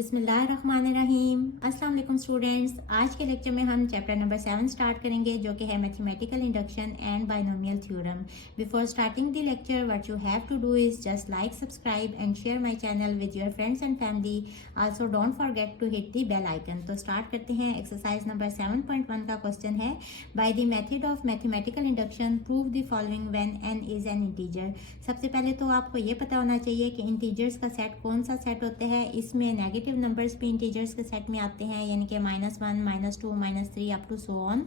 बिस्मिल्लाहिर्रहमानिर्रहीम। अस्सलाम वालेकुम स्टूडेंट्स। आज के लेक्चर में हम चैप्टर नंबर 7 स्टार्ट करेंगे जो कि है mathematical induction and binomial theorem. Before starting the lecture what you have to do is just like, subscribe and share my channel with your friends and family. Also don't forget to hit the bell icon. तो start करते हैं। Exercise number 7.1 का question है, by the method of mathematical induction prove the following when n is an integer. सबसे पहले तो आपको ये पता होना चाहिए कि इंटीजर्स का सेट कौन सा सेट होता है। इसमें नेगेटिव नंबर्स भी इंटीजर्स के सेट में आते हैं, यानी कि -1, -2, -3 अप टू सो ऑन।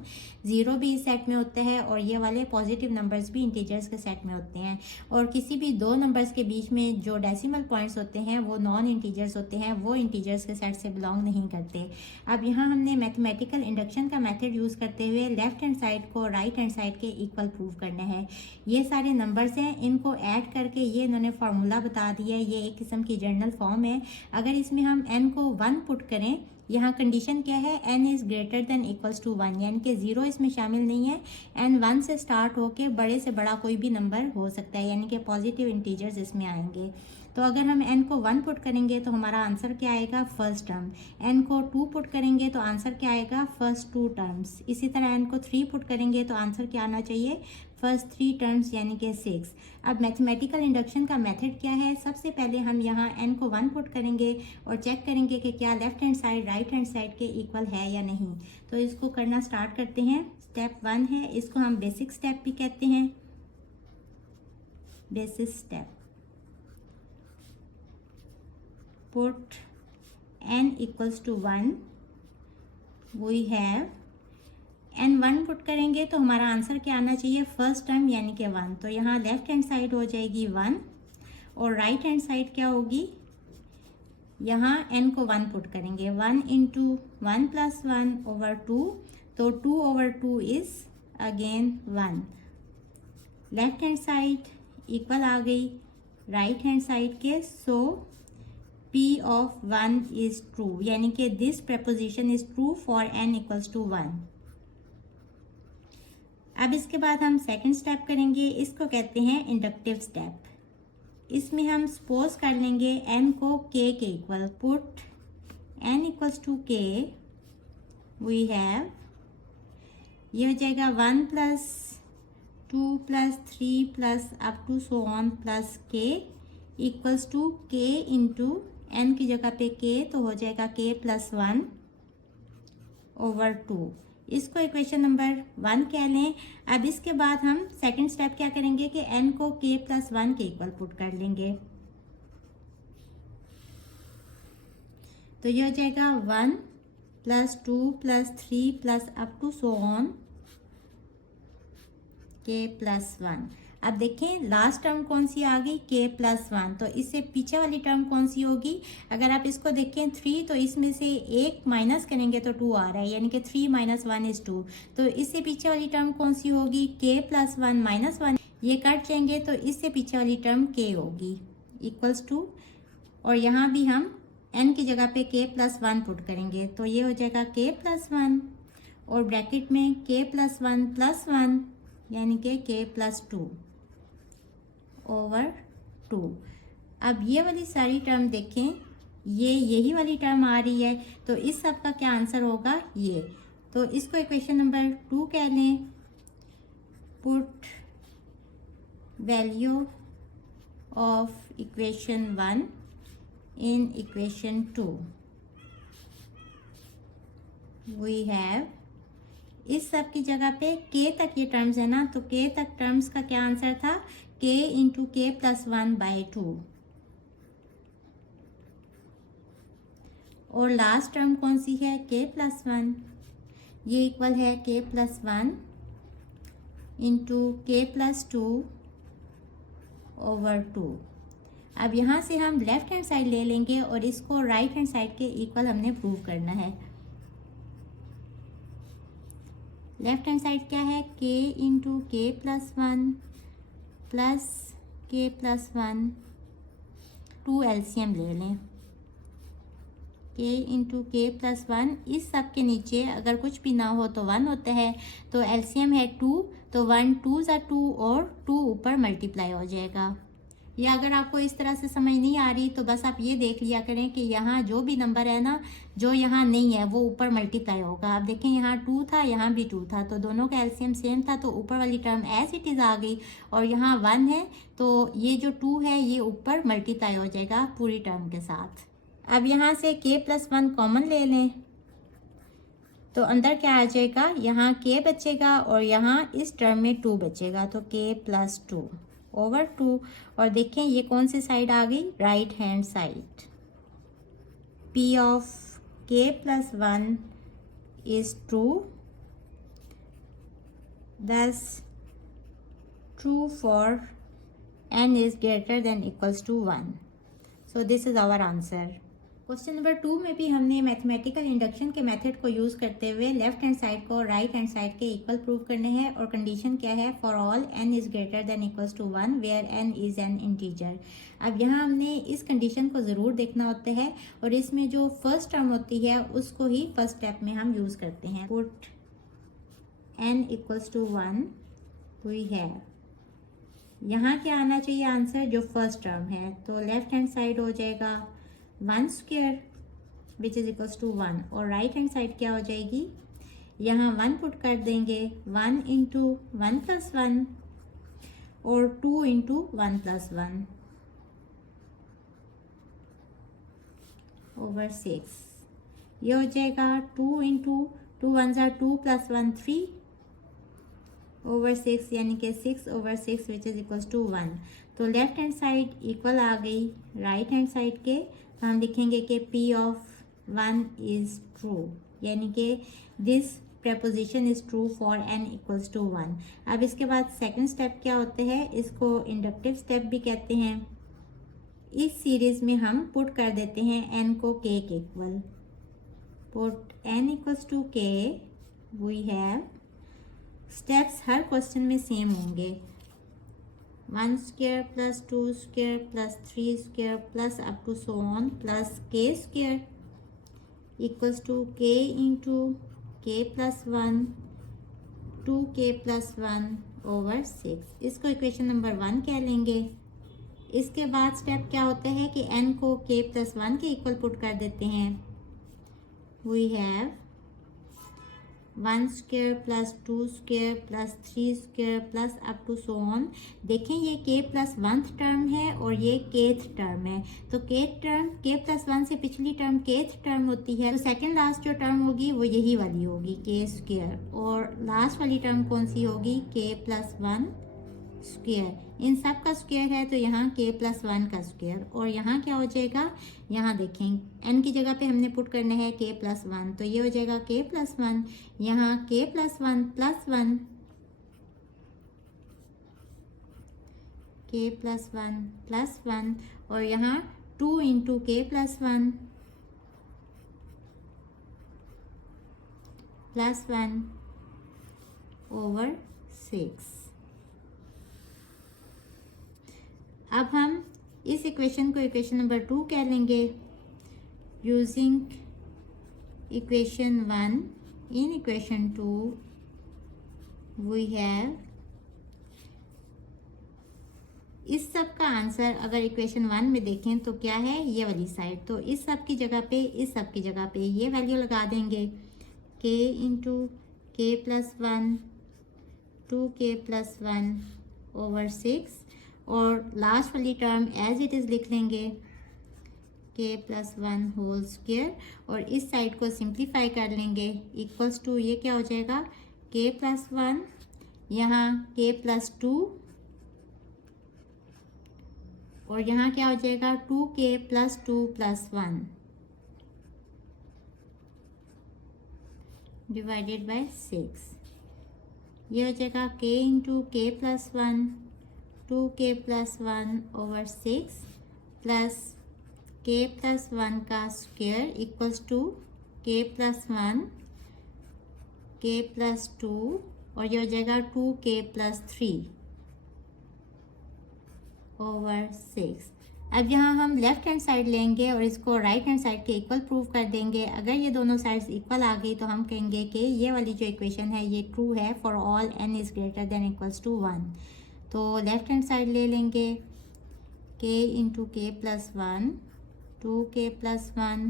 0 भी इस सेट में होता है और ये वाले पॉजिटिव नंबर्स भी इंटीजर्स के सेट में होते हैं। और किसी भी दो नंबर्स के बीच में जो डेसिमल पॉइंट्स होते हैं वो नॉन इंटीजर्स होते हैं, वो इंटीजर्स के सेट से बिलोंग नहीं करते। अब यहाँ हमने मैथमेटिकल इंडक्शन का मेथड यूज़ करते हुए लेफ्ट हैंड साइड को राइट हैंड साइड के इक्वल प्रूव करना है। ये सारे नंबर्स हैं, इनको ऐड करके ये इन्होंने फार्मूला बता दिया है। ये एक किस्म की जर्नल फॉर्म है। अगर इसमें हम n को 1 पुट करें, यहाँ कंडीशन क्या है, n is greater than equals to 1, यानी कि 0 इसमें शामिल नहीं है। n 1 से स्टार्ट होके बड़े से बड़ा कोई भी नंबर हो सकता है, यानी कि पॉजिटिव इंटीजर्स इसमें आएंगे। तो अगर हम n को 1 पुट करेंगे तो हमारा आंसर क्या आएगा, फर्स्ट टर्म। n को 2 पुट करेंगे तो आंसर क्या आएगा, फर्स्ट 2 टर्म्स। इसी तरह n को 3 पुट करेंगे तो आंसर क्या आना चाहिए, फर्स्ट 3 टर्म्स, यानी कि 6। अब मैथमेटिकल इंडक्शन का मेथड क्या है, सबसे पहले हम यहाँ n को 1 पुट करेंगे और चेक करेंगे कि क्या left hand side right hand side के इक्वल है या नहीं। तो इसको करना स्टार्ट करते हैं। स्टेप 1 है, इसको हम बेसिक स्टेप भी कहते हैं, basic step. Put n equals to 1, we have n 1 put करेंगे तो हमारा आंसर क्या आना चाहिए, फर्स्ट टर्म यानी कि 1। तो यहाँ लेफ्ट हैंड साइड हो जाएगी 1 और राइट हैंड साइड क्या होगी, यहाँ n को 1 पुट करेंगे, 1 इंटू 1 प्लस 1 ओवर 2, तो 2 over 2 is again 1। Left hand side equal आ गई राइट हैंड साइड के, so p of 1 is true, यानी कि this proposition is true for n equals to 1। अब इसके बाद हम सेकंड स्टेप करेंगे, इसको कहते हैं इंडक्टिव स्टेप। इसमें हम सपोज कर लेंगे n को k के equal. Put n equals to k, we have, ये हो जाएगा 1 plus 2 plus 3 plus up to so on plus k equals to k into n की जगह पे k, तो हो जाएगा k प्लस 1 ओवर 2। इसको इक्वेशन नंबर 1 कह लें। अब इसके बाद हम सेकंड स्टेप क्या करेंगे कि n को k प्लस 1 के इक्वल पुट कर लेंगे, तो ये हो जाएगा 1 plus 2 plus 3 plus up to so on k plus 1। अब देखें लास्ट टर्म कौन सी आ गई, k प्लस 1, तो इससे पीछे वाली टर्म कौन सी होगी। अगर आप इसको देखें 3, तो इसमें से एक माइनस करेंगे तो 2 आ रहा है, यानी कि 3 माइनस 1 इज 2। तो इससे पीछे वाली टर्म कौन सी होगी, k प्लस 1 माइनस 1, ये कट जाएंगे तो इससे पीछे वाली टर्म k होगी इक्वल्स टू, और यहाँ भी हम n की जगह पे k प्लस 1 पुट करेंगे, तो ये हो जाएगा k प्लस 1 और ब्रैकेट में k प्लस 1 प्लस 1, यानी कि k प्लस 2 ओवर 2। अब ये वाली सारी टर्म देखें, ये यही वाली टर्म आ रही है, तो इस सब का क्या आंसर होगा, ये। तो इसको इक्वेशन नंबर 2 कह लें। Put value of equation 1 in equation 2, we have, इस सब की जगह पे k तक ये टर्म्स है ना, तो k तक टर्म्स का क्या आंसर था, k into k plus 1 by 2। और लास्ट टर्म कौन सी है, k प्लस 1, ये इक्वल है k plus 1 into k plus 2 over 2। अब यहाँ से हम लेफ्ट हैंड साइड ले लेंगे और इसको राइट हैंड साइड के इक्वल हमने प्रूव करना है। लेफ्ट हैंड साइड क्या है, k into k plus 1 plus k plus 1, 2 LCM ले लें, k इंटू k प्लस 1, इस सब के नीचे अगर कुछ भी ना हो तो 1 होता है, तो एलसीएम है 2, तो 1 2 ज़ा 2 और 2 ऊपर मल्टीप्लाई हो जाएगा, या अगर आपको इस तरह से समझ नहीं आ रही तो बस आप ये देख लिया करें कि यहाँ जो भी नंबर है ना, जो यहाँ नहीं है वो ऊपर मल्टीप्लाई होगा। आप देखें यहाँ 2 था, यहाँ भी 2 था, तो दोनों का एलसीएम सेम था, तो ऊपर वाली टर्म एज इट इज़ आ गई। और यहाँ 1 है, तो ये जो 2 है ये ऊपर मल्टीप्लाई हो जाएगा पूरी टर्म के साथ। अब यहाँ से k+1 कॉमन ले लें, तो अंदर क्या आ जाएगा, यहाँ k बचेगा और यहाँ इस टर्म में 2 बचेगा, तो k+2 ओवर 2। और देखें ये कौन सी साइड आ गई, right hand side. p of k+1 is true, thus true for n is greater than equals to 1. So this is our answer. Question number 2 में भी हमने मैथमेटिकल इंडक्शन के मेथड को यूज़ करते हुए लेफ्ट हैंड साइड को right hand side के equal prove करने हैं, और कंडीशन क्या है, for all n is greater than equals to 1 where n is an integer. अब यहाँ हमने इस कंडीशन को ज़रूर देखना होता है, और इसमें जो फर्स्ट टर्म होती है उसको ही फर्स्ट स्टेप में हम यूज़ करते हैं। Put n equals to 1 we have, यहाँ क्या आना चाहिए आंसर, जो फर्स्ट टर्म है, तो लेफ्ट हैंड साइड हो जाएगा 1 square which is equals to 1, और राइट हैंड साइड क्या हो जाएगी, यहाँ 1 पुट कर देंगे, 1 इंटू 1+1 और 2 इंटू 1+1 ओवर 6। ये हो जाएगा 2 इंटू 2 1 ज़ा 2 + 1 3 ओवर 6, यानी कि 6 over 6 which is equals to 1। तो लेफ्ट हैंड साइड इक्वल आ गई राइट हैंड साइड के, तो हम लिखेंगे कि p ऑफ 1 इज ट्रू, यानी कि this proposition is true for n equals to 1। अब इसके बाद सेकंड स्टेप क्या होते हैं, इसको इंडक्टिव स्टेप भी कहते हैं। इस सीरीज में हम पुट कर देते हैं n को k के equal. Put n equals to k, we have, steps हर क्वेश्चन में सेम होंगे, 1 square plus 2 square plus 3 square plus up to so on plus k square equals to k into k+1 2k+1 over 6। इसको equation number 1 कह लेंगे। इसके बाद step क्या होता है कि n को k+1 के इक्वल पुट कर देते हैं। We have 1 square plus 2 square plus 3 square plus up to so on. देखें ये k+1 टर्म है और ये kth टर्म है, तो k+1 से पिछली टर्म kth टर्म होती है, तो सेकंड लास्ट जो टर्म होगी वो यही वाली होगी k स्क्वायर, और लास्ट वाली टर्म कौन सी होगी, k+1 स्क्वायर। इन सब का स्क्वायर है तो यहाँ k+1 का स्क्वायर, और यहाँ क्या हो जाएगा, यहाँ देखें n की जगह पे हमने पुट करना है k+1, तो ये हो जाएगा k+1, यहाँ k+1 प्लस 1, k+1 प्लस 1, और यहाँ 2 इंटू k+1 प्लस 1 ओवर 6। अब हम इस इक्वेशन को इक्वेशन नंबर 2 कह लेंगे। Using equation 1 in equation 2 we have, इस सब का आंसर अगर इक्वेशन 1 में देखें तो क्या है, ये वाली साइड, तो इस सब की जगह पे इस सब की जगह पे ये वैल्यू लगा देंगे, k into k+1 2k+1 over 6, और लास्ट वाली टर्म एज इट इज़ लिख लेंगे k+1 होल स्क्वायर, और इस साइड को सिंप्लीफाई कर लेंगे, इक्वल्स टू ये क्या हो जाएगा, k+1, यहाँ k+2, और यहाँ क्या हो जाएगा 2k+2+1 डिवाइडेड बाय 6। ये हो जाएगा k into k+1 2k+1 over 6 plus k+1 का square equals to k+1 k+2, और ये हो जाएगा 2k+3 ओवर 6। अब यहाँ हम लेफ्ट हैंड साइड लेंगे और इसको राइट हैंड साइड के इक्वल प्रूव कर देंगे। अगर ये दोनों साइड्स इक्वल आ गई तो हम कहेंगे कि ये वाली जो इक्वेशन है ये ट्रू है for all n is greater than equals to 1। तो लेफ्ट हैंड साइड ले लेंगे, के into k plus 1 2k plus 1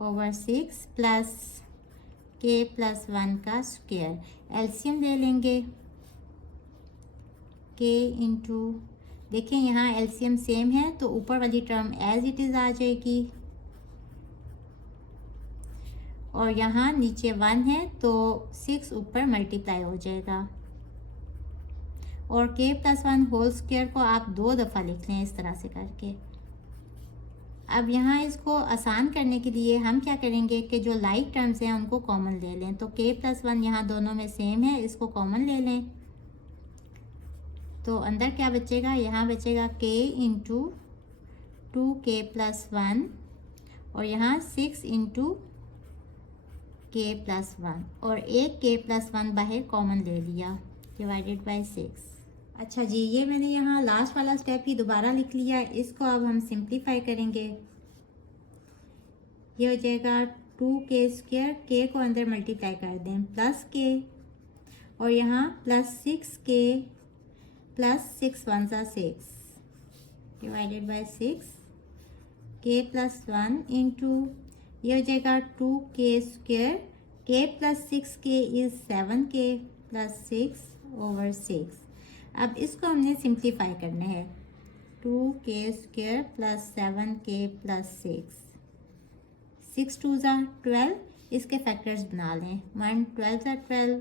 over 6 plus के प्लस 1 का स्क्वायर। एलसीएम ले लेंगे के इंटू, देखें यहाँ एलसीएम सेम है तो ऊपर वाली टर्म एज इट इज़ आ जाएगी और यहाँ नीचे 1 है तो 6 ऊपर मल्टीप्लाई हो जाएगा और के प्लस 1 होल स्क्वायर को आप 2 दफ़ा लिख लें इस तरह से करके। अब यहाँ इसको आसान करने के लिए हम क्या करेंगे कि जो लाइक टर्म्स हैं उनको कॉमन ले लें। तो के प्लस 1 यहाँ दोनों में सेम है, इसको कॉमन ले लें तो अंदर क्या बचेगा, यहाँ बचेगा के इंटू 2k प्लस 1 और यहाँ 6 इंटू के प्लस 1 और एक के प्लस 1 बाहर कॉमन ले लिया डिवाइडेड बाय 6। अच्छा जी, ये मैंने यहाँ लास्ट वाला स्टेप ही दोबारा लिख लिया। इसको अब हम सिंप्लीफाई करेंगे। ये हो जाएगा 2k स्क्वायर, के को अंदर मल्टीप्लाई कर दें प्लस के और यहाँ प्लस 6k प्लस 6 1 सा 6 डिवाइडेड बाय 6 के प्लस 1 इंटू ये हो जाएगा 2k स्क्वायर, के plus 6k is 7k plus 6 over 6। अब इसको हमने सिंप्लीफाई करना है। 2k square plus 7k plus 6 2 ज़ा 12, इसके फैक्टर्स बना लें। 1 12 ज़ा 12,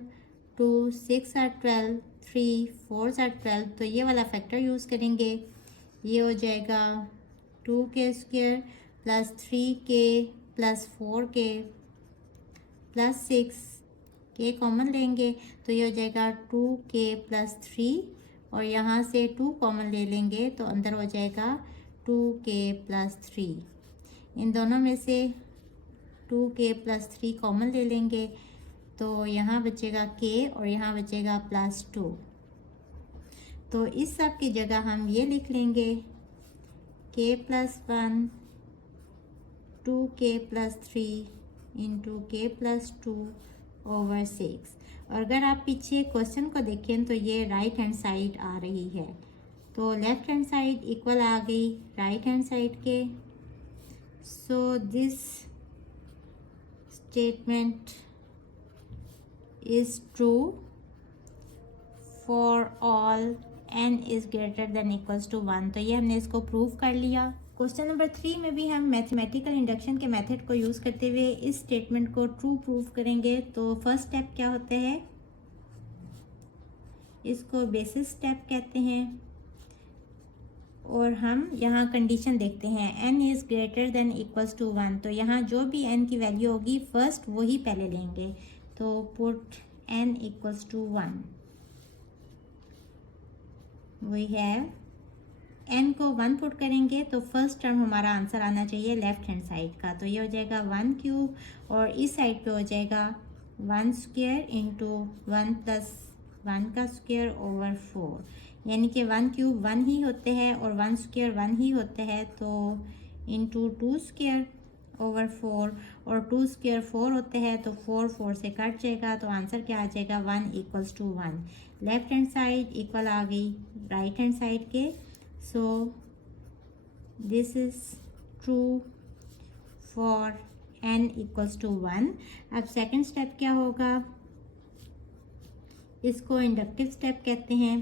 2 6 ज़ा 12, 3 4 ज़ा 12, तो ये वाला फैक्टर यूज़ करेंगे। ये हो जाएगा 2k square plus 3k plus 4k plus 6, के कॉमन लेंगे तो ये हो जाएगा 2k प्लस 3 और यहाँ से 2 कॉमन ले लेंगे तो अंदर हो जाएगा 2k प्लस 3। इन दोनों में से 2k प्लस 3 कॉमन ले लेंगे तो यहाँ बचेगा k और यहाँ बचेगा प्लस 2। तो इस सब की जगह हम ये लिख लेंगे k plus 1 2k plus 3 into k plus 2 over 6। और अगर आप पीछे क्वेश्चन को देखें तो ये राइट हैंड साइड आ रही है, तो लेफ्ट हैंड साइड इक्वल आ गई राइट हैंड साइड के। So this statement is true for all n is greater than equals to 1। तो ये हमने इसको प्रूव कर लिया। क्वेश्चन नंबर 3 में भी हम मैथमेटिकल इंडक्शन के मेथड को यूज़ करते हुए इस स्टेटमेंट को ट्रू प्रूव करेंगे। तो फर्स्ट स्टेप क्या होता है, इसको बेसिस स्टेप कहते हैं और हम यहाँ कंडीशन देखते हैं n is greater than equals to 1। तो यहाँ जो भी n की वैल्यू होगी फर्स्ट वही पहले लेंगे। तो put n equals to 1, we have n को 1 पुट करेंगे तो फर्स्ट टर्म हमारा आंसर आना चाहिए लेफ्ट हैंड साइड का। तो ये हो जाएगा 1 क्यूब और इस साइड पे हो जाएगा 1 स्क्वायर इंटू 1 प्लस 1 का स्क्वायर ओवर 4, यानी कि 1 क्यूब 1 ही होते हैं और 1 स्क्वायर 1 ही होते हैं। तो इंटू 2 स्क्वायर ओवर 4 और 2 स्क्वायर 4 होते हैं तो 4 4 से कट जाएगा तो आंसर क्या आ जाएगा 1 equals to 1। Left hand side equal आ गई राइट हैंड साइड के। So this is true for n equals to 1। अब सेकंड स्टेप क्या होगा, इसको इंडक्टिव स्टेप कहते हैं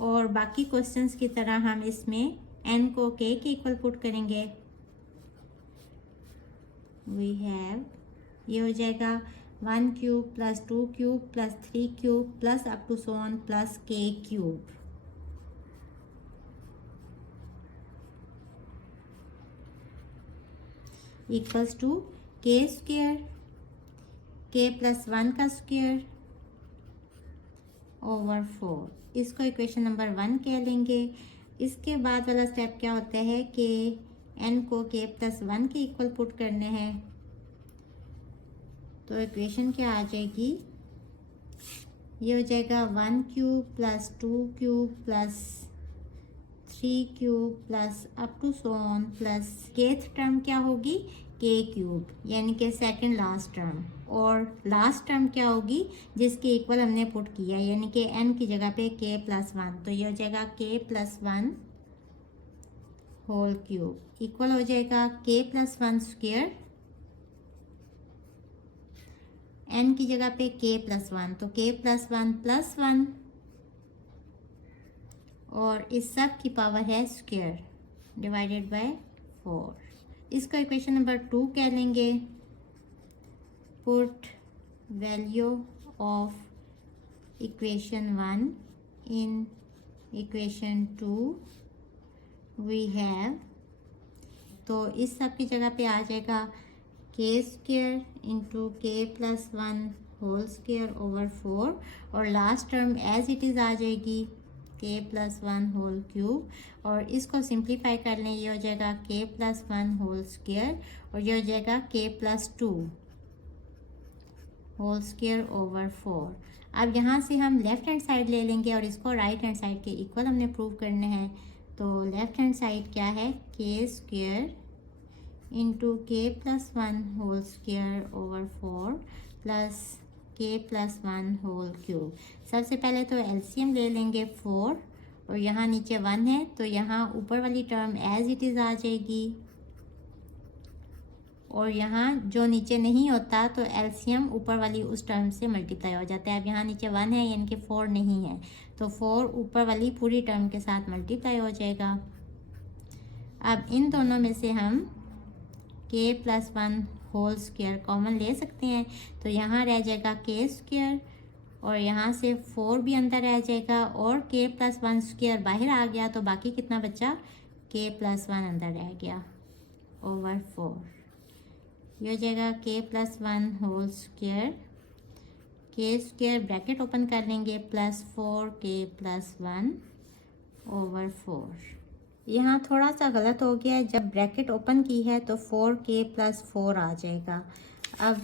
और बाकी क्वेश्चंस की तरह हम इसमें n को k के इक्वल पुट करेंगे। वी हैव, ये हो जाएगा 1 cube plus 2 cube plus 3 cube plus up to so on plus k cube. Equals to k square, k plus 1 का स्क्वायर ओवर 4। इसको इक्वेशन नंबर 1 कह लेंगे। इसके बाद वाला स्टेप क्या होता है कि n को k प्लस 1 के इक्वल पुट करने हैं। तो इक्वेशन क्या आ जाएगी, ये हो जाएगा 1 cube plus 2 cube plus 3 cube plus up to so on plus kth term क्या होगी के क्यूब, यानी कि सेकंड लास्ट टर्म। और लास्ट टर्म क्या होगी, जिसके इक्वल हमने पुट किया, यानी कि n की जगह पे k प्लस 1, तो ये हो जाएगा k plus 1 whole cube equal हो जाएगा k प्लस 1 स्क्वेयर, n की जगह पे k प्लस 1, तो k प्लस 1 प्लस 1, और इस सब की पावर है स्क्वेयर डिवाइडेड बाय 4। इसको इक्वेशन नंबर 2 कह लेंगे। Put value of equation 1 in equation 2 we have, तो इस सब की जगह पे आ जाएगा k square into k plus 1 whole square over 4, और last term as it is आ जाएगी k प्लस 1 होल क्यूब, और इसको सिंप्लीफाई कर लें, ये हो जाएगा k प्लस 1 होल स्क्वेयर, और ये हो जाएगा k plus 2 whole square over 4। अब यहाँ से हम लेफ्ट हैंड साइड ले लेंगे और इसको राइट हैंड साइड के इक्वल हमने प्रूव करने हैं। तो लेफ्ट हैंड साइड क्या है, k square into k plus 1 whole square over 4 plus k plus 1 whole cube. सबसे पहले तो एलसीएम ले लेंगे 4, और यहाँ नीचे 1 है, तो यहाँ ऊपर वाली टर्म एज इट इज़ आ जाएगी, और यहाँ जो नीचे नहीं होता तो एलसीएम ऊपर वाली उस टर्म से मल्टीप्लाई हो जाता है। अब यहाँ नीचे 1 है, यानी कि 4 नहीं है, तो 4 ऊपर वाली पूरी टर्म के साथ मल्टीप्लाई हो जाएगा। अब इन दोनों में से हम k plus 1 whole square common ले सकते हैं, तो यहाँ रह जाएगा k स्क्वायर, और यहाँ से 4 भी अंदर रह जाएगा, और k प्लस 1 स्क्वायर बाहर आ गया, तो बाकी कितना बचा, k प्लस 1 अंदर रह गया ओवर 4। ये हो जाएगा k plus 1 whole square, k square bracket open कर लेंगे प्लस 4k प्लस 1 ओवर 4। यहाँ थोड़ा सा गलत हो गया है, जब ब्रैकेट ओपन की है तो 4k प्लस 4 आ जाएगा। अब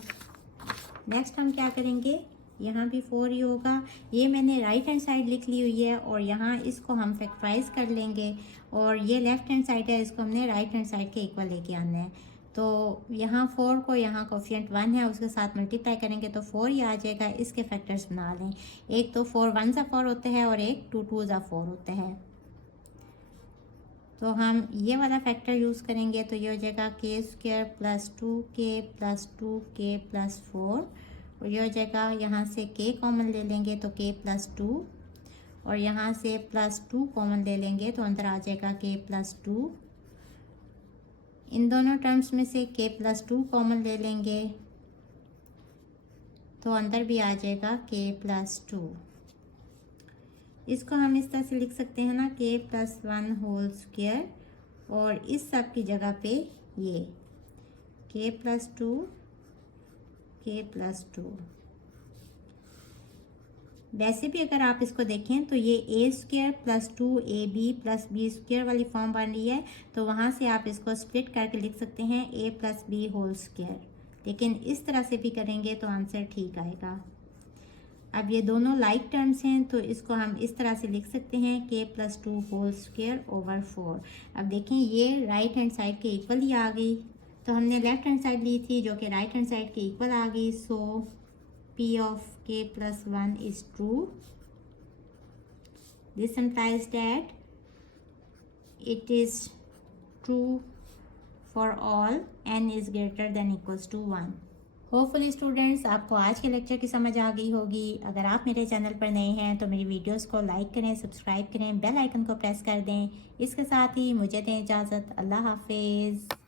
नेक्स्ट हम क्या करेंगे, यहाँ भी 4 ही होगा, ये मैंने राइट हैंड साइड लिख ली हुई है, और यहाँ इसको हम फैक्टराइज कर लेंगे, और ये लेफ्ट हैंड साइड है, इसको हमने राइट हैंड साइड के इक्वल लेके आना है। तो यहाँ 4 को, यहाँ कोफिशिएंट 1 है उसके साथ मल्टीप्लाई करेंगे तो 4 ही आ जाएगा। इसके फैक्टर्स बना लें, एक तो 4 1 ज़ा 4 होते हैं, और एक 2 2 ज़ा 4 होते हैं। तो हम ये वाला फैक्टर यूज़ करेंगे, तो ये हो जाएगा k square plus 2k plus 2k plus 4, और ये हो जाएगा, यहाँ से k कॉमन ले लेंगे तो k प्लस 2, और यहाँ से प्लस 2 कॉमन ले लेंगे तो अंदर आ जाएगा k प्लस 2। इन दोनों टर्म्स में से k प्लस 2 कॉमन ले लेंगे तो अंदर भी आ जाएगा k प्लस 2। इसको हम इस तरह से लिख सकते हैं ना, k प्लस 1 होल स्क्वायर, और इस सब की जगह पे ये k प्लस 2 k प्लस 2। वैसे भी अगर आप इसको देखें तो ये a square plus 2ab plus b square वाली फॉर्म बन रही है, तो वहाँ से आप इसको स्प्लिट करके लिख सकते हैं a plus b whole square, लेकिन इस तरह से भी करेंगे तो आंसर ठीक आएगा। अब ये दोनों लाइक टर्म्स हैं, तो इसको हम इस तरह से लिख सकते हैं k plus 2 whole square over 4। अब देखें ये राइट हैंड साइड के इक्वल ही आ गई, तो हमने लेफ्ट हैंड साइड ली थी जो कि राइट हैंड साइड के इक्वल आ गई। सो p of k plus 1 is true. This implies that it is true for all n is greater than equals to 1. Hopefully students आपको आज के लेक्चर की समझ आ गई होगी। अगर आप मेरे चैनल पर नए हैं तो मेरी वीडियोस को लाइक करें, सब्सक्राइब करें, बेल आइकन को प्रेस कर दें। इसके साथ ही मुझे दें इजाज़त। अल्लाह हाफिज़।